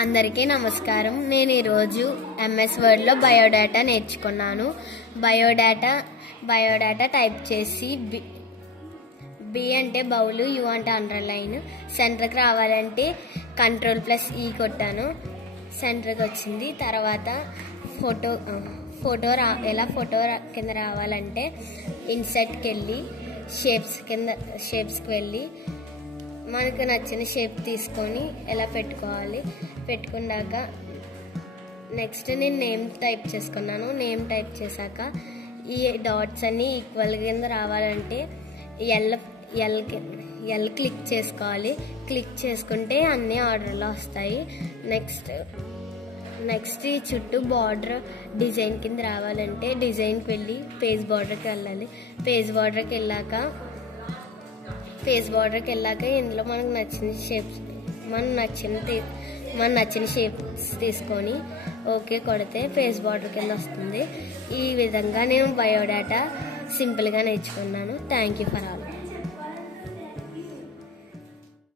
అందరికీ నమస్కారం. నేను ఈరోజు ఎంఎస్ వర్డ్లో బయోడేటా నేర్చుకున్నాను. బయోడేటా టైప్ చేసి బి అంటే బౌలు, యు అంటే అండర్లైన్, సెంటర్కి రావాలంటే Ctrl+E కొట్టాను, సెంటర్కి వచ్చింది. తర్వాత ఫోటో కింద రావాలంటే ఇన్సర్ట్కి వెళ్ళి షేప్స్కి వెళ్ళి మనకు నచ్చిన షేప్ తీసుకొని ఎలా పెట్టుకోవాలి. పెట్టుకున్నాక నెక్స్ట్ నేను నేమ్ టైప్ చేసుకున్నాను. నేమ్ టైప్ చేశాక ఈ డాట్స్ అన్నీ ఈక్వల్ కింద రావాలంటే ఎల్ క్లిక్ చేసుకోవాలి. క్లిక్ చేసుకుంటే అన్నీ ఆర్డర్లో వస్తాయి. నెక్స్ట్ ఈ చుట్టూ బార్డర్ డిజైన్ కింద రావాలంటే డిజైన్కి వెళ్ళి పేజ్ బార్డర్కి వెళ్ళాలి. పేజ్ బార్డర్కి వెళ్ళాక ఇందులో మనకు నచ్చిన షేప్స్ తీసుకొని ఓకే కొడితే పేజ్ బార్డర్ కింద వస్తుంది. ఈ విధంగా నేను బయోడేటా సింపుల్గా నేర్చుకున్నాను. Thank you for all.